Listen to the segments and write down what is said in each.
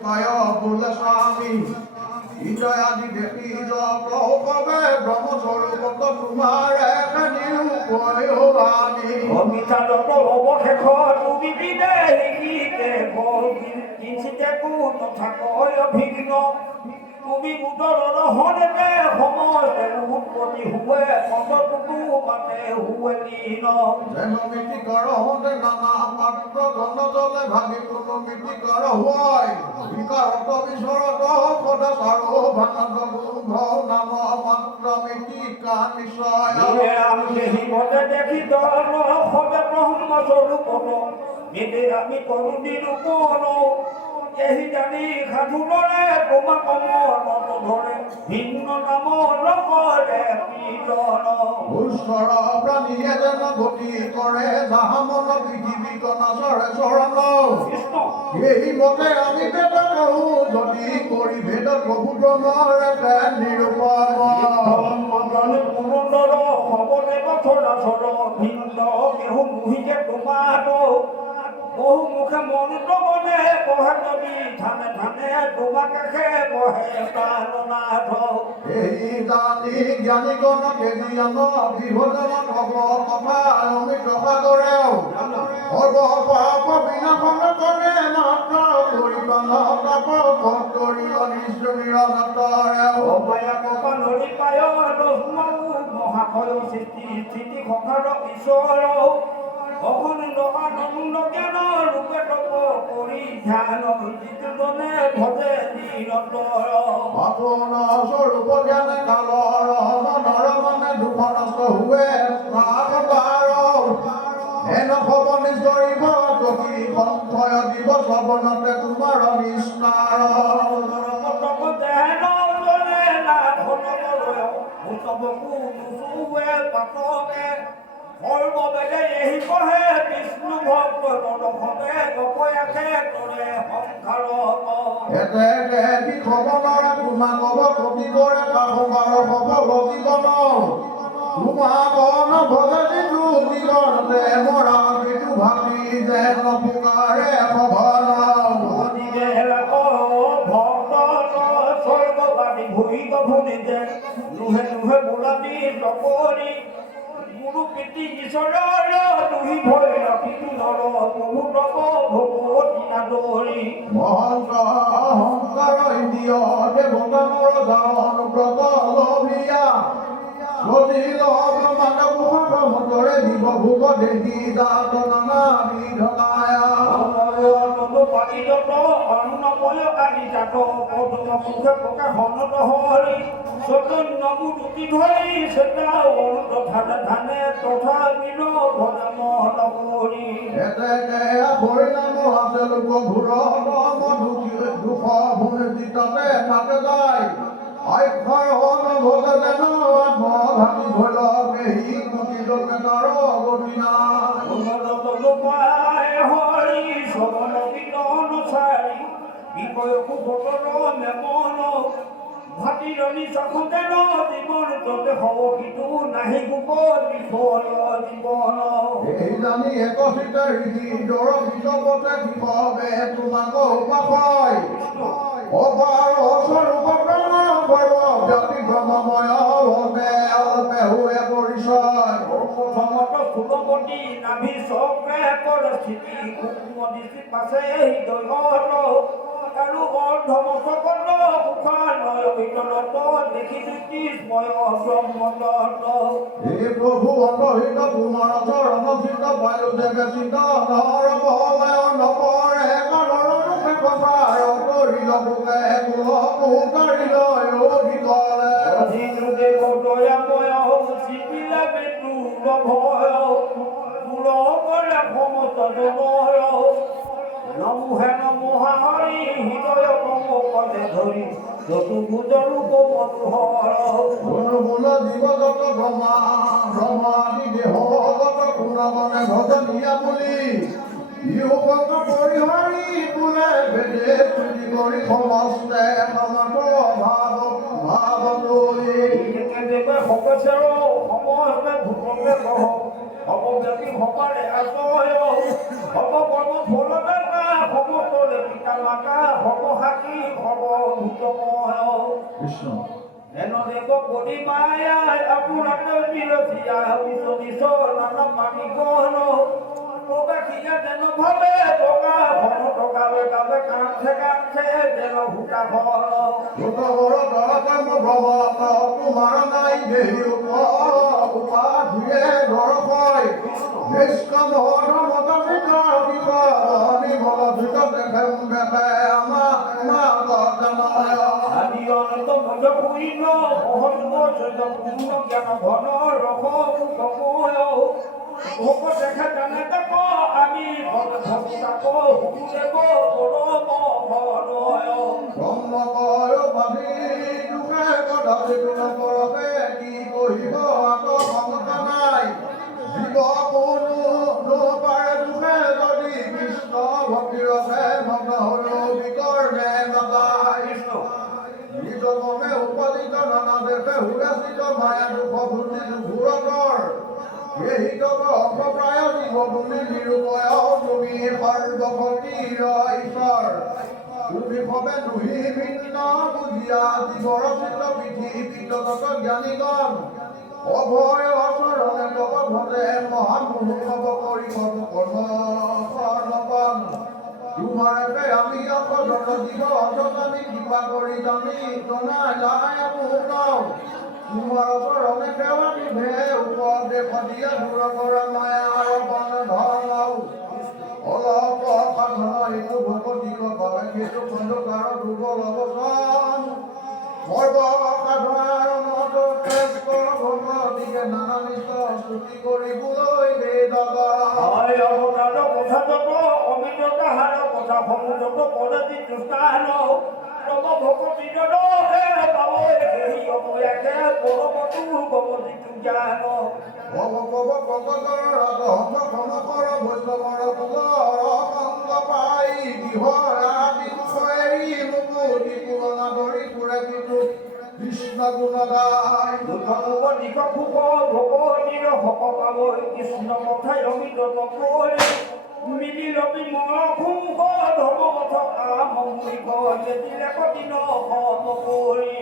বোলে স্বামী হৃদয় আদি দেখি যবে ব্ৰহ্মস্বৰূপত তোমাৰ এখানি আমি অমিতাদত অৱশেষত তুমি বিদেহীতে কিঞ্চিতে কোনো থাকয় অভিঘ্ন তুমি উদৰৰ হৰেতে সময় উৎপত্তি হুৱে পদটোতো মাতে হুৱে লীন যেন মিতি কৰ হতে নানা পাত্ৰ ধন জলে ভাবি কোনো মিতি কৰ হয় বিকাৰত বিচৰত পদা চাৰো ভানত গুম্ভ নাম মাত্ৰ মিতি কা নিশ্চয় আমি সেই মতে দেখি দৰ সবে ব্ৰহ্মস্বৰূপত মেদে আমি কৰো নিৰূপণ এই জানি সাধুৰে তোমাক মনত ধৰে ভিন্ন নাম নকৰে কীৰ্তন ঈশ্বৰ প্ৰাণীয়ে যেন গতি কৰে যাহা মন পৃথিৱীখন চৰে চৰণ কৃষ্ণ এই মতে আমি বেদ কৰো যদি কৰি ভেদ প্ৰভু ব্ৰহ্মৰ একে নিৰূপণ পুনন্দৰ হবনে বছৰ ভিন্ন কেহু মুহিকে তোমাত বহু মুখে মন্ত্ৰ বনে বহে নবী ধানে ধানে তোমাকে বহে প্ৰাণনাথ এই জানি জ্ঞানীগণ কেজিয়ান বিভজন ভৱ কথা অমিত সাগৰেও সৰ্ব পাপ বিনাশন কৰে মাত্ৰ কৰিবান তাপ কৰি অনিষ্ট নিৰন্তৰেও অপায়া কপা নৰি পায় মহাশয় সৃষ্টি স্থিতি সংসাৰ ঈশ্বৰ অখণ্ড আনন্দ জ্ঞান ৰূপে তপ কৰি ধ্যান যিজনে ভজে নিৰন্তৰ আপোন স্বৰূপ জ্ঞানে কালৰ মনৰ মানে দুখনষ্ট হুৱে এন খবনি কৰিব গতি সন্থয় দিব শ্ৰৱণতে তোমাৰ নিষ্ঠাৰ বিষ্ণু ভক্ত মনসতে গপয়াকে কৰে এতে কি খবনৰ তোমাক কবি কৰে কাৰোবাৰ খবৰ জীৱন তোমাক ভজে যিটো জীৱনতে মৰা বিটু ভাবি যেন পুকাৰে ভগৱান নুহে নুহে বোলাবি নকৰি গুৰু পিতৃ ঈশ্বৰৰ দুহি ভয় ৰাখি নৰ প্ৰভু নৱ ভগৱতী নাদৰি মহন্ত অহংকাৰ ইন্দ্ৰিয় দেৱতানৰ অনুব্ৰত লভিয়া সজিল মানৱ মতৰে দিব ভোগ দেখি জাত নানা বিধনায়া পাতিলত অন্নময় কালি জাত পদম মুখে প্ৰকাশ হনত হৰি চৈতন্য মূৰ্তি ধৰি সেটা অন্ত ধানে ধানে তথা বিন ভজম নগৰী এতে পৰিণাম আছে লোক ঘূৰ দুখ ভূমিতাতে তাতে যায় অক্ষৰ হন ভোগে যেন আত্মঘাতী ভৈল কেহি কুটিল মেটাৰ গতি নাই হৰি শ্ৰৱণ কীৰ্তন চাৰি বিষয়কো বতৰ মেমন ভাতিৰণী চখতেন জীৱন ততে হব কিন্তু নাহি গোপ বিফল জীৱন এই জানি একচিত ঋষি দৰ বিশ্বপথে কিষবে তোমাক উপাসয় অপাৰ স্বৰূপ জাতি ব্ৰহ্মময় অল্পে অল্পে হুৱে পৰিচয় প্ৰথমত ফুলমতী নাভি চক্ৰে পৰিস্থিতি সূক্ষ্ম দৃষ্টি পাছে হৃদয়ত আৰু অৰ্ধমসকল মুখানয় ভিতৰত দেখি দৃষ্টিময় ব্ৰহ্মতত্ব হে প্ৰভু অন্তহিত তোমাৰ চৰণ চিত বায়ু দেৱে চিত নৰ বলয় নপৰে কালৰ মুখে কথাৰ কৰিল বুকে কুল পুকাৰিল অধিকলে অধিযোগে দয়াময় চিপিলে বিদুৰ ভয় দূৰ কৰে সমস্ত জনয় নমোহে নমোহা হৰি হৃদয় কলে ধৰি চতুৰ্ভুজ ৰূপ মনোহৰ গুণ জীৱ জগত ব্ৰহ্মাদি দেহগত গুণগণে ভজনীয়া বুলি ইউগত পৰিহৰি বোলে বেদে তুলি কৰি সমস্তে মনত ভাৱ তুলি দেৱে সবেশ্বৰ সমস্তে ভূতকে কহ সৰ্বব্যাপী সবাৰে আশ্ৰয় হব কৰ্ম ফলদাতা সমস্তৰে পিতা মাতা সৰ্বহা সাক্ষী হব ভূতময় কৃষ্ণ এনেদেৱ পৰিমায়াই আপোনাকে বিৰতিয়া বিচৰিছ নানা পানী গল প্ৰবাসীয়ে যেন ভাবে টকা ঘন টকা বেগাবে কান্ধে কান্ধে যেন ভূতা ঘৰ ভূতবৰ দৰকাম ভ্ৰমণ তোমাৰ নাই দেহি উপাধিয়ে ঘৰ হয় নিষ্কাম ধৰ্মতা ভিতৰ বিপনি ভল ভিতৰ দেখে দেখে আমাৰ জানায় আদি অন্ত মজ পূৰ্ণ মহত্ব চৈত পূৰ্ণ জ্ঞান ঘন ৰস সময় ভোগ দেখা জানে তাক আমি ভক্তাক হুদেৱ পৰম ভয় ব্ৰহ্মকৰ বাধি দুখে কদাপি নপৰতে কি কহিব আকৌ ক্ষমতা নাই জীৱ কোনো নোপাৰে দুখে যদি কৃষ্ণ ভক্তিৰথে মগ্ন হলেও বিকৰ্ণে নাযায় নিজ মনে উপাদিত নানা দেশে হুৰাচিত মায়া দুখ বুদ্ধি ঘূৰতৰ এই তব অপপ্ৰায় জীৱ বুলি নিৰূপয় তুমি সৰ্বশক্তিৰ ঈশ্বৰ তুমি ভবে দুহি ভিন্ন বুজিয়া জীৱৰ চিত্ত পৃথিৱী জগত জ্ঞানীগণ অভয় অচৰণে তব ভজে মহামুহূৰ্তৱ কৰি কৰ্ণপান তোমাৰে আমি অপজত জীৱ অজনী কৃপা কৰি জানি জনাই যায় আপোনাৰ তোমাৰ চৰণে সেৱা নিভে উপদেশ দিয়া দূৰ কৰা মায়াৰ বন ধৰ্ম অলপ সাধন এইটো ভগৱতীক বাবে সেইটো খণ্ডকাৰ দুৰ্বল অৱসান সৰ্বসাধাৰণ শ্ৰেষ্ঠ ভগৱতীকে নানা নিষ্ট স্তুতি কৰিবলৈ হয় অৱতাৰ কথা যত অমিত তাহাৰ কথা সমুদ্ৰত পৰে স্থান তব ভকতি জনহে পাবই সেই অপয়াকে পৰমতো ভগৱতী জ্ঞান কৃষ্ণ গুণ গায় ভগৱতীৰ হক পাবই কৃষ্ণ কথাই অমিত তপৰে মিলিল বিমল খুংস ধৰ্মপথ আমুলিক যেদিলে কঠিন সম কৰি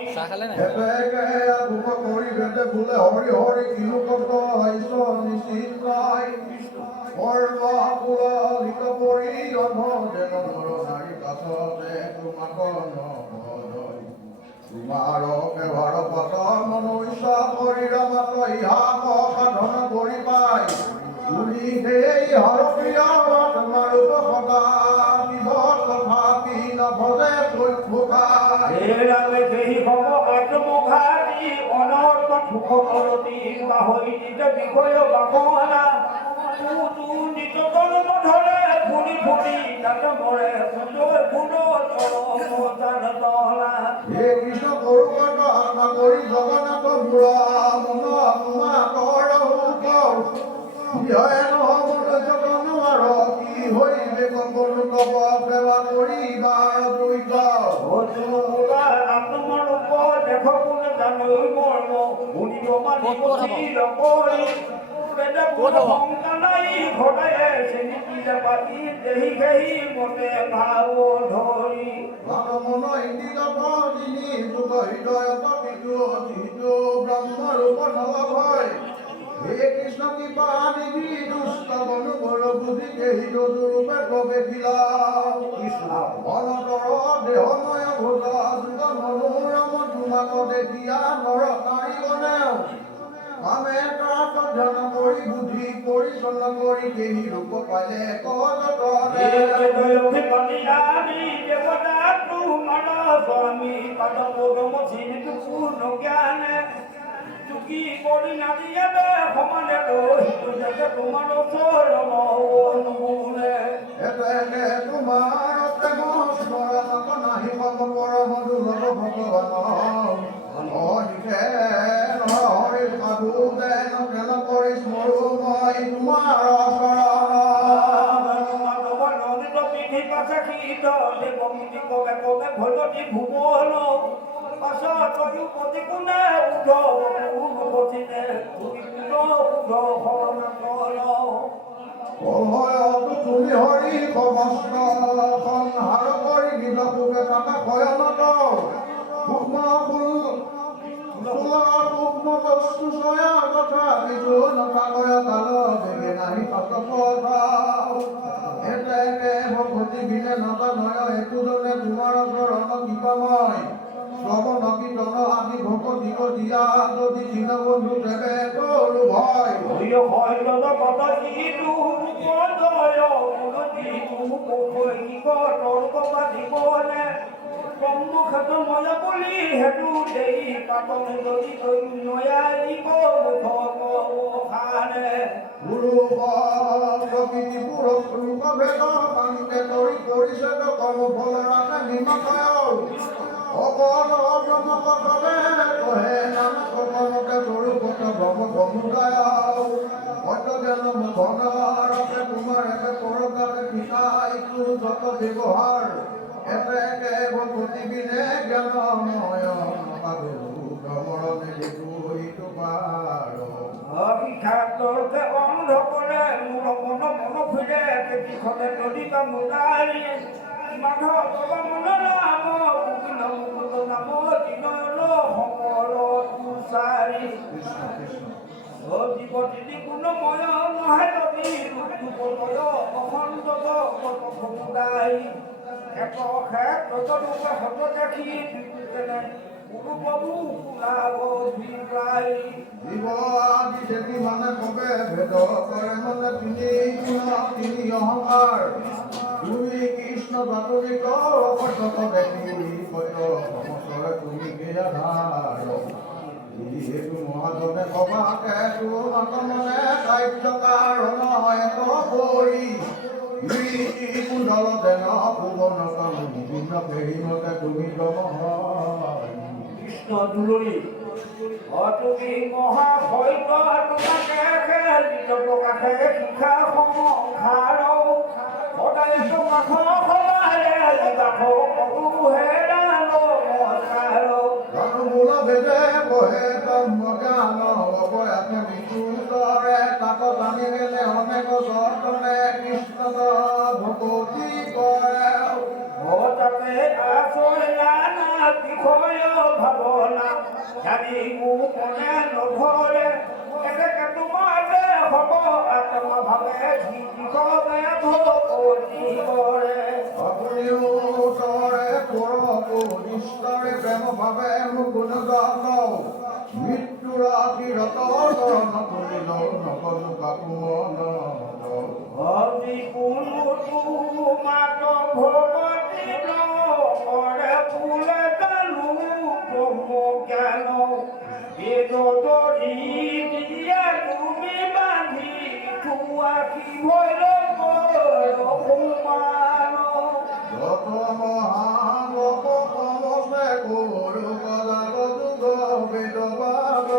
কৰি বেদে বোলে হৰি হৰি কিনো কত ঈশ্বৰ নিশ্চিতাই সৰ্বকুলিত পৰি জন্ম যেন নাৰী কাছতে তোমাক নয় তোমাৰ কেভাৰ পথ মনুষ্য শৰীৰ মাত্ৰ ইহা সাধন কৰি পাই তুমি সেই হৰপ্ৰিয় তোমাৰ সদা বিভত তথাপি নভজে ৰামে সেই হব আত্মঘাতী অনৰ্থ সুখৰতী বাহৰি নিজ বিষয় বাসনা নিজ জন্ম ধৰে ফুৰি ফুৰি তাত মৰে সুন্দৰ ফুলৰ হে কৃষ্ণ কৰুকত আত্মা কৰি জগন্নাথ বুঢ়া মন তোমাৰ বিহয়ে নহবলৈ জগন্নাথ কি হৈবে কপৰু কব সেৱা কৰিবাৰ দুৰ্গ আত্মাৰ ওপৰত দেখ কোন জানো মৰ্ম শুনিব মানিব কৰি সংকালাই ঘটায় চেনিকিলে পাতি দেহি খেহি মতে ভাৱ ধৰি মন ইন্দিৰত যিনি যুগ হৃদয় পিতু ব্ৰহ্ম ৰূপ নলভয় হে কৃষ্ণ কৃপা নিধি দুষ্ট বনুবৰ বুদ্ধি দেহি ৰূপে প্ৰৱেশিলা কৃষ্ণ অনতৰ দেহময় ভূত যুগ মনোৰম তোমাক দেখিয়া নৰ নাৰীগণেও কামে তাক ধ্যান কৰি বুদ্ধি পৰিচন্ন কৰি দেহি ৰূপ পালে কজতনে স্বামী পাদ পৰম চিনিত পূৰ্ণ জ্ঞানে চুকি কৰি নাদিয়ে সমানে ৰহিত তোমাৰ চৰণ অনুমোলে এতেকে তোমাৰ প্ৰেম স্মৰণ নাহি পাব পৰম দুৰ্লভ ভগৱান অনিকে নহৰি সাধু যেন তেন কৰি স্মৰো মই তোমাৰ ভগতী ভুৱন পাছত প্ৰতি কোনে উঠে তুমি হৰি সমস্ত সংহাৰ কৰি নিজ পূবে তাকে ভয়ানত সূক্ষ্ম সূক্ষ্ম বস্তু ছয়া কথা কিছু নথাকয় কাল বেগে নাহি কথা এতেকে ভক্তি বিনে নয় একোজনে তোমাৰ চৰণ কৃপাময় শ্ৰৱণ কীৰ্তন আদি ভক্তি দিয়া যদি চিন বন্ধু দেৱে কৰো ভয় হয় জগত যিটো পদয় যিটো মুখ তৰ্ক বাধিবনে ব্ৰহ্মখাত ময় বুলি হেতু দেই পাতন যদি নয়াৰিব মুখে গুৰু প্ৰকৃতি পুৰুষ ৰূপ ভেদ পানীতে কৰিছে কম ফল ৰাখে নিমখয় অকল ব্ৰহ্ম কথনে কহে নাম কমতে স্বৰূপত ব্ৰহ্ম সমুদায় সত্য জ্ঞান ধন ৰাখে তোমাৰ একে কৰকাতে শিকাইছো যত ব্যৱহাৰ এতেকে ভক্তি বিনে জ্ঞানময় ভ্ৰমৰণে দেখো এইটো পাৰ অভিখাতকে অন্ধ কৰে মোৰ মন মন ফিৰে কিখনে নদী বা মুদাৰি মাধৱ মন নাম গোবিন্দ মুকুন্দ নাম দিনল সমৰ তুষাৰি জীৱ দিদি গুণময় নহয় নদী ৰূপদয় অখণ্ড সমুদায় ক্ষেত্ৰ ৰূপে হত দেখি জীৱ আদি খেতি মানে কবে ভেদ কৰে মানে তিনি অহংকাৰ দুই কৃষ্ণ বাতৰিক দেখি সত্য সমস্তৰে তুমি আধাৰ যিহেতু মহাজনে কবাকে তোমনে কাৰ্য কাৰণ কৰি কুণ্ডল দেন ভুৱন বিভিন্ন পেৰিমতে তুমি কৃষ্ণ দুলৰী তুমি মহাভৈত তোমাকে খেলিত প্ৰকাশে শিখা সংসাৰ সদায় তোমাক সদায় নিবাস কৰুহে মূল ভেদে বহে ব্ৰহ্ম জ্ঞান অপয়াতে মৃত্যুৰে তাক জানি গেলে অনেক যতনে কৃষ্ণ ভকতি কৰে তাতে আচৰা বিষয় ভাৱনা জানি মনে নধৰে এনেকে তোমাৰে হ'ব আত্মভাৱে যিকবে ভকতি কৰে আপুনিও তৰে পৰিষ্কাৰে প্ৰেম ভাৱে গুণ গান মৃত্যুৰ বিৰত নকৰিল নকলো কাকো হৰি কোনো মাত ভগৱতী কৰে ফুলে জানো ব্ৰহ্ম জ্ঞান বেদ দৰি দিয়া তুমি বান্ধি থোৱা কি ভৈৰ অপমান যত মহালোক কমছে কৰো কলাব যুগ বেদবাদ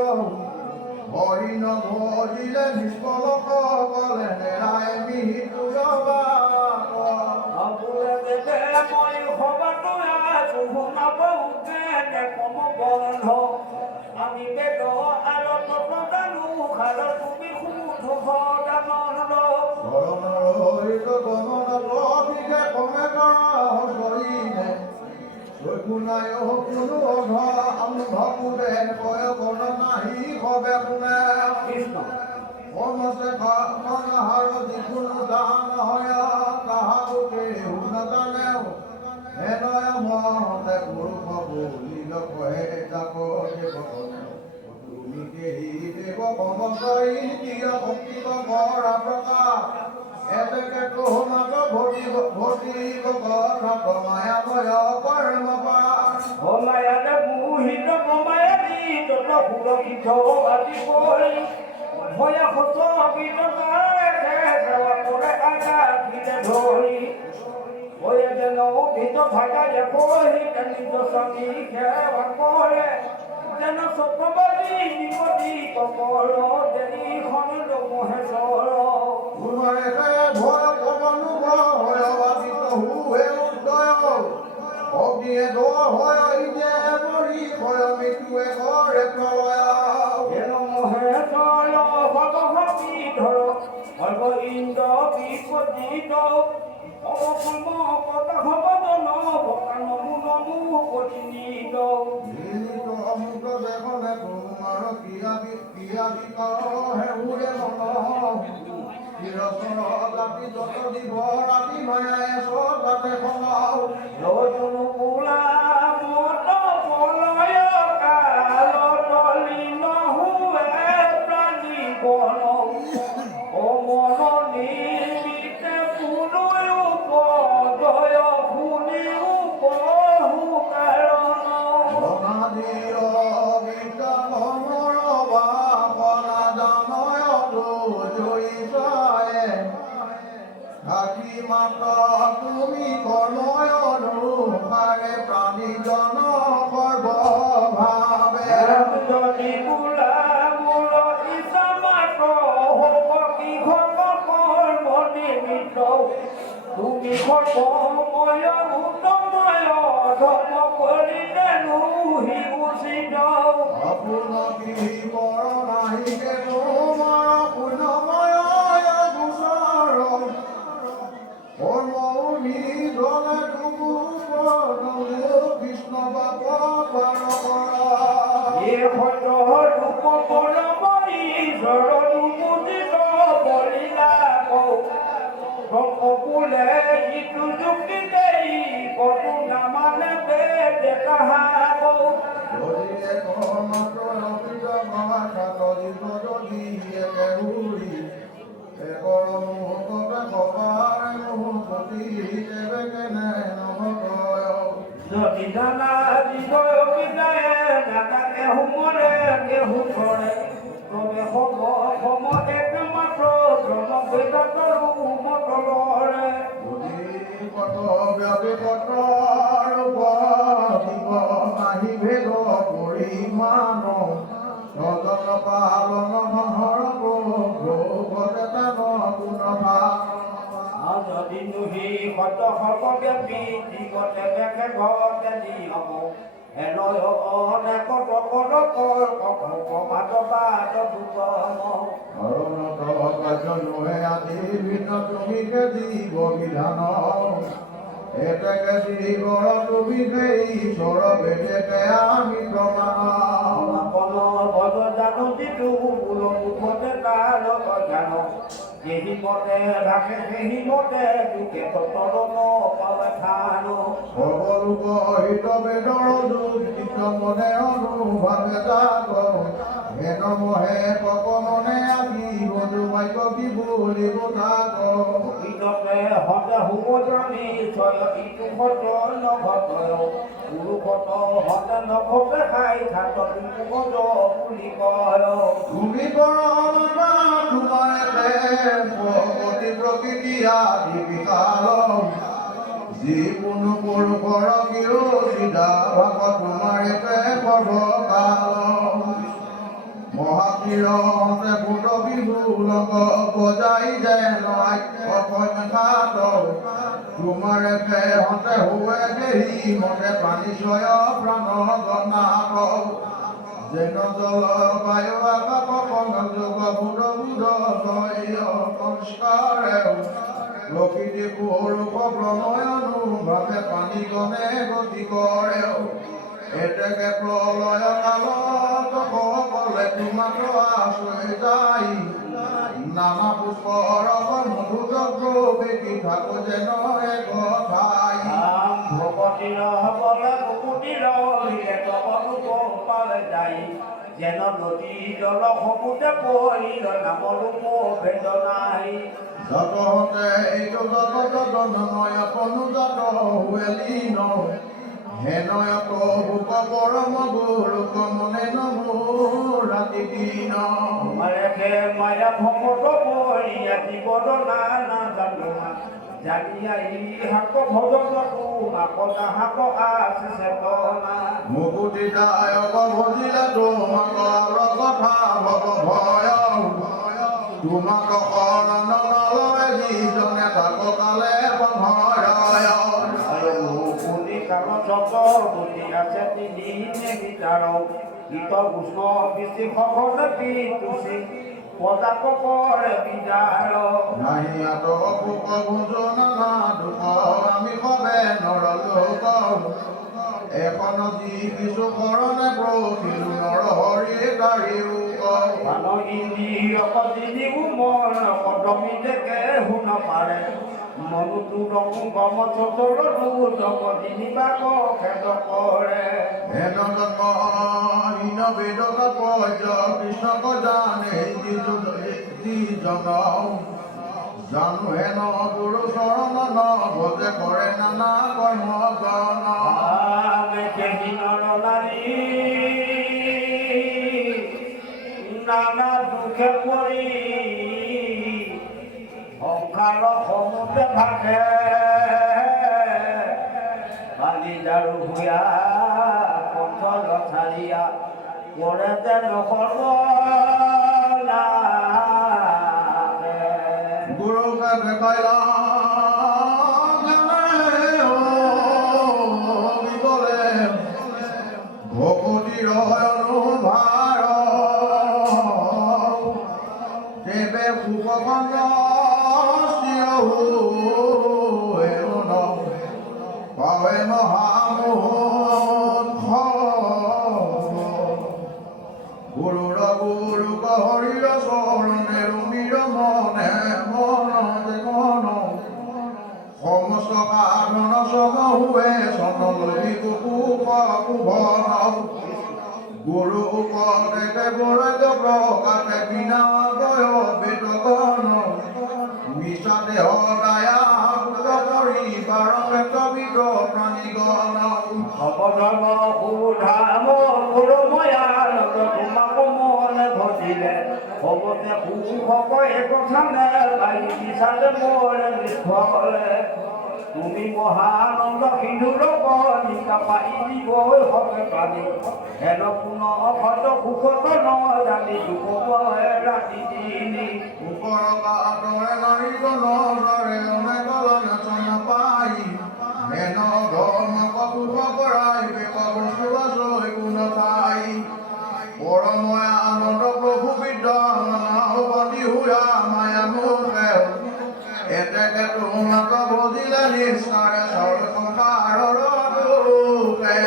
হৰি নভজিলে নিষ্ফল কলে নেৰাই বিহিতুৰ মই সবাতো আছো শুনাব উঠে কম বন্ধ আমি বেদ আলত জানো খাল তুমি শুধ দানন্দ গমন প্ৰতিকে কমে কৰিলে শুনায় কোনো অন্ধকুৰে কয় বন নাহি হবে কোনে কৃষ্ণ কমছে মনহাৰ যিকোনো দান হয় তাহাকে নাজানে হেনয় মতে পুৰুষ বুলিল কহে তাক তুমি কেহি দেৱ কমচৰি দিয়া ভক্তি কৰা প্ৰকাশ এতেকে তোহমাক ভৰিব কথা মায়াময় কৰ্ম পাৰ মায়াতে মোহিত মায়া দি তত সুৰক্ষিত আদি কৰি ভয়া সত গীত সেৱা কৰে আঘাতিৰে ধৰি ভয়ে যেন ভিত থাকা দেখি নিজ স্বামী সেৱা কৰে যেন চক্ৰবাদী বিপদী ককৰ দেৰিখন মহেশ্বৰ তোমাৰে ভয় কবনুভৱ হয় বাদিত হুৱে উদয় অগ্নিয়ে দোৱা হয় ইনে মৰি হয় মৃত্যুৱে কৰে প্ৰলয় যেন মহেশ্বৰ ভগৱতী ধৰ সৰ্ব ইন্দ্ৰ বিপদীত অপূৰ্ব কথা হ'ব নমু নমু কঠিনিত নিত অমুক দেখনে তোমাৰ কিয়া বিকাৰ হেউৰে মন চিৰচৰ জাতি যত দিব ৰাতি মায়ায় সদাতে সমাও লজনু বোলা মত বলয় কাল তলি নহুৱে প্ৰাণী বন ও মন নিমিতে পুনয় পদয় শুনি উপহু কাৰণ অনাদিৰ বিজ্ঞাপনৰ বাপনা জানয় জয়িছায়ে থাকি মাতা তুমি কৰ্ণয় অনুসাৰে প্ৰাণীজন সৰ্বভাৱে যদি বোলা মূল ইছামাত হব কি কৰ্ম নিমিত তুমি কৰ্মময় উত্তময় ধৰ্ম কৰিলে নুহি উচিত অপুনকি বৰ নাহিকে তোমাৰ পুণ্যময় গোচৰ কৰ্মউনি জলে কৃষ্ণ বাপ পাৰ কৰা এই সত্য ৰূপ পৰমই ঈশ্বৰনুমোদিত বলিলা বোলে ইটো যুক্তি দেই কতো নামানে বেদে কাহাব যদি একমাত্ৰ অপিত ভাষা তজিত যদি একেহুৰি একৰ মুহূৰ্ততে সবাৰ মুহূৰ্ততি তেবে কেনে নহতয় যদি জানা বিষয় বিদায়ে নাজানে হুমৰে কেহু কৰে তবে হব সম একমাত্ৰ জনবেদতৰো মতলৰে যদি কত ব্যক্তিগতৰ দিব নাহি ভেদ পৰিমাণ সদন পালন মহৰ প্ৰভতে তান গুণভান যদি নুহি শত শত ব্যক্তি জীৱতে দেখে ঘৰতে নিয়ম এনয় অনেক টকৰ প্ৰমাদবাদ দুগম অৰণত কাৰ্যনুহে আদি ভিন্ন তুমিকে দিব বিধান এতেকে শ্ৰীবৰ তুমি সেই ঈশ্বৰ বেদেকে আমি প্ৰমাণ আপন পদ জানো যিটো মূল মুখতে তাৰ জানো যেহি মতে ৰাখে সেই মতে দুখে তৰণ পালে থান সৰ্বলোক হিত বেদৰ দুখ মনে অনুভাৱে তাক হেন মহে কক মনে আহি বধু বাক্য কি বুলিব তাক ইনতে হতে হুমজনি ছয় ইটো ঘট নঘটয় পুৰুষত হতে নঘটে খাই থাক পুৰুষ বুলি কয় তুমি পৰমা তোমাৰে প্ৰকৃতি প্ৰকৃতি আদি বিশাল যিকোনো পুৰুষৰ বিৰোধিতা ভাগ তোমাৰে সৰ্বকাল মহাবীৰতে পুত বিভুলক বজাই যেন অসংখ্যাত তোমাৰে হতে হুৱে দেহি মতে পানী ছয় প্ৰাণ গণাত যেন জল বায়ু আকাশ যোগ বুধ বুধ সংস্কাৰে প্ৰকৃতি পুৰুষ প্ৰণয়নুভাৱে পানী গণে গতি কৰে এতেকে প্ৰলয় কালত সকলে তোমাক আশ্ৰয় যায় নানা পুষ্পৰ মধুযজ্ঞ বেকি থাকো যেন এক ঠাই ভকতিৰ হবলে মুকুতিৰ পালে যায় যেন নদী জল সমুদ্ৰে পৰিল নামৰূপ বেদনাই যতহতে এইটো জগত জনময় অনুজাত হুৱেলি ন হেনয় প্ৰভুক পৰম গুৰুক মনে নমো ৰাতি দিন মায়াকে মায়া ভকত পৰিয়া জীৱন নানা জানো জানিয়া ই হাক ভজনকো মাকতা হাক আছে চেতনা মুকুতি দায়ক ভজিলে তোমাক কথা ভৱ ভয় তোমাক শৰণ নলয় যিজনে তাক কালে বন্ধয় আৰু মুকুতি কাল চত বুদ্ধি আছে তিনি বিচাৰ গীত উষ্ণ বেছি সহজ পিতুচি পদাপকৰ বিদায় নাহি আতক পোক ভোজনা না দুখ আমি সবে নৰলোক এখন যি কিছু শৰণে প্ৰথিলো নৰহৰি তাৰিও মানুহ ইন্দ্ৰিয়ক দিনিও মন কদমি দেখে শুন পাৰে মনুটো ৰং গম চতৰতো জগ দিনিবাক খেদ কৰে হেন জন্ম হীন বেদত পৰ্য কৃষ্ণক জানে যি জন জানো হেন গুৰু চৰণ ন ভজে কৰে নানা কৰ্ম জন কেহিনৰ নাৰী নানা দুখে পৰি সংসাৰ সমুদ্ৰে ভাগে বালি দাৰু ভূঞা পথ লথাৰিয়া কৰে যেন সৰ্বনাশে গুৰুকে দেখাইলা ভকতিৰ অনুভাৰ দেৱে সুখখণ্ড পাৱে মহামোহ গুৰুৰ গুৰুক হৰিৰ চৰণে ৰুমিৰ মনে মনতে মন সমস্ত সাধন সম হুৱে চনলভি কুকুক কুভন গুৰু উপদেশে বৰজ প্ৰকাশে বিনা গয় বেদগণ মিছা দেহ দায়া কৰি বাৰকে কবিত প্ৰাণীগণ অপধৰ্ম সুধাম গুৰুময়ানন্দ তোমাক মনে ভজিলে হবতে সুখ একথা নেপাই বিচাৰে মৰে নিষ্ফলে তুমি মহানন্দ সিন্ধুৰ কণিকা পাই দিবই হকে পানী হেন পুনৰ অখণ্ড সুখত নজানি দুখ ৰাতি দিনি ওপৰ কাটৰে নাৰিব নজৰে অনেকলন চন পাই হেন ধৰ্ম কপুষ কৰাই বেকৰ সুবাসৈ গুণ ঠাই পৰময়া আনন্দ প্ৰভু বিদ্যানি হুয়া মায়া মুখে এতেকে তোমাক ভজিলে নিষ্ঠাৰে সৰ্ব সংসাৰৰ দুখে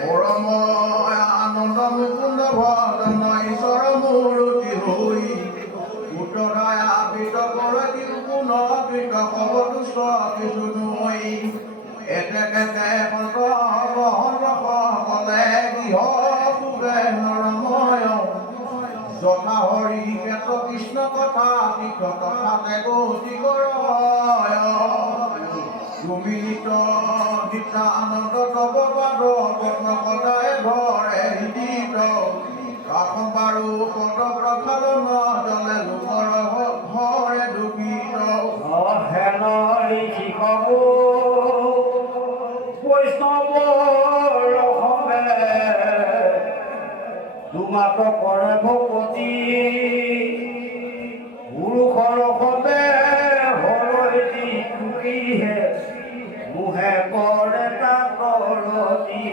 পৰময়া আনন্দ মুকুন্দ ভজন ঈশ্বৰ মূৰ্তি হৈ উত্তৰায় আবৃত কৰে কিৰুকুণ কৃত কবতুষ্ট কিছু নৈ এতেকে সকলে গৃহ সুখে নৰময় যথা হৰি কেত কৃষ্ণ কথা তীৰ্থ কথাতে গতি কৰ তুমি নিত্য আনন্দ তব পাদ পদ্ম সদায় ঘৰে হৃদিত কাষম পাৰো পদ প্ৰসাদন জলে লোকৰ ঘৰে দুখিত হেন শিখব বৈষ্ণৱ ৰসমে তোমাক কৰে ভকতি পুৰুষৰ সবে হৰতি টুকিহে মুহে কৰে তাকৰতি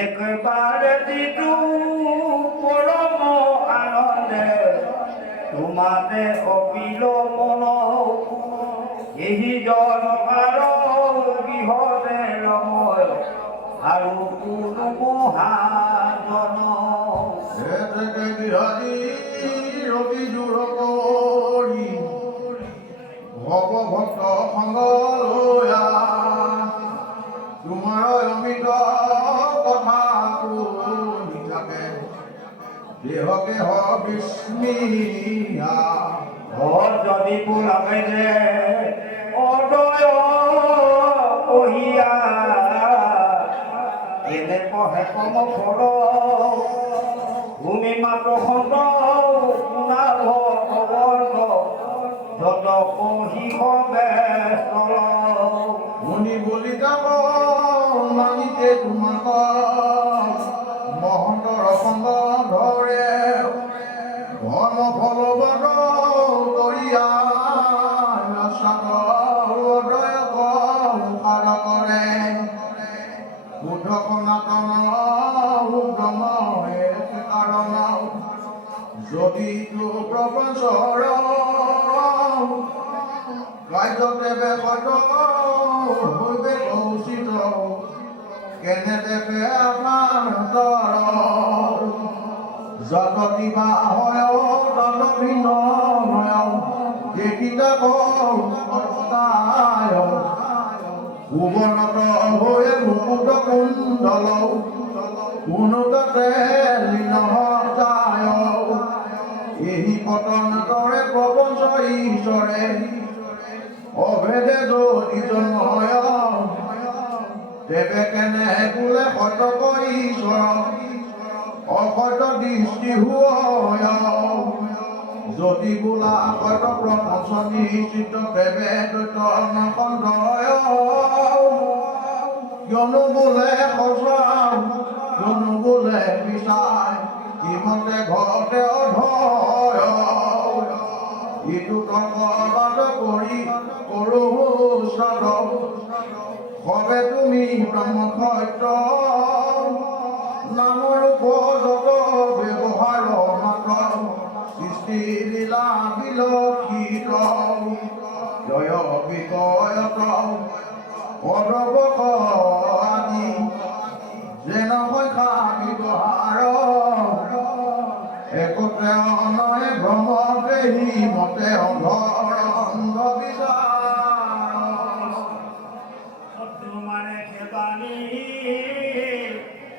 একবাৰে যিটো পৰম আনন্দে তোমাতে অপিল মন এই জন আৰু গৃহতে ৰময় আৰু কোনো মহাজন এতেকে বিহাৰী ৰবি জোৰ কৰি ভৱ ভক্ত সংগ লয়া তোমাৰ অমিত কথা শুনি থাকে দেহকে বিস্মিয়া যদি বোলাবে যে অদয় কহিয়া এনে কহে কম ফল ভূমি মাত্ৰ খণ্ড শুনাভ খবৰ্ত যত কহি হবে স্থল মুনি বলি যাব মানিতে তোমাক মহন্তৰ সংগ ধৰে ধৰ্ম ফলবদ কৰিয়া উদয় মুখাৰ কৰে বুদ্ধ সনাতন উদ্যম কাৰণ যদিটো প্ৰপঞ্চৰ কাৰ্যদেৱে সত হৈবে কৌচিত কেনেদেৱে আমাৰ অন্তৰ যততি বা হয় তত ভিন্ন হয় যেকিটা কয় ভুৱনত হৈ মুকুট কুণ্ডল কোনোটাতে লীন যায় এই পতন কৰে প্ৰপঞ্চ ঈশ্বৰে অভেদে যদি জন্ময় তেবে কেনে বোলে সতক ঈশ্বৰ অসত দৃষ্টি হয় যদি বোলা সত প্ৰপঞ্চ নিশ্চিত তেবে দৈত নকন্দয় কিয়নো বোলে সঁচা কিয়নো বোলে বিচাৰ কিমতে ঘৰতে অধয় ইটো তৰ্কবাদ কৰি কৰো শ্ৰাদ্ধ সবে তুমি ব্ৰহ্ম সত্য নামৰ উপযত ব্যৱহাৰ মাত্ৰ সৃষ্টি লীলা বিলক্ষিত জয় বিকয়ত পদবক আদি যেন সংখ্যা ব্যৱহাৰ একতে অনয় ভ্ৰমতে সি মতে অন্ধ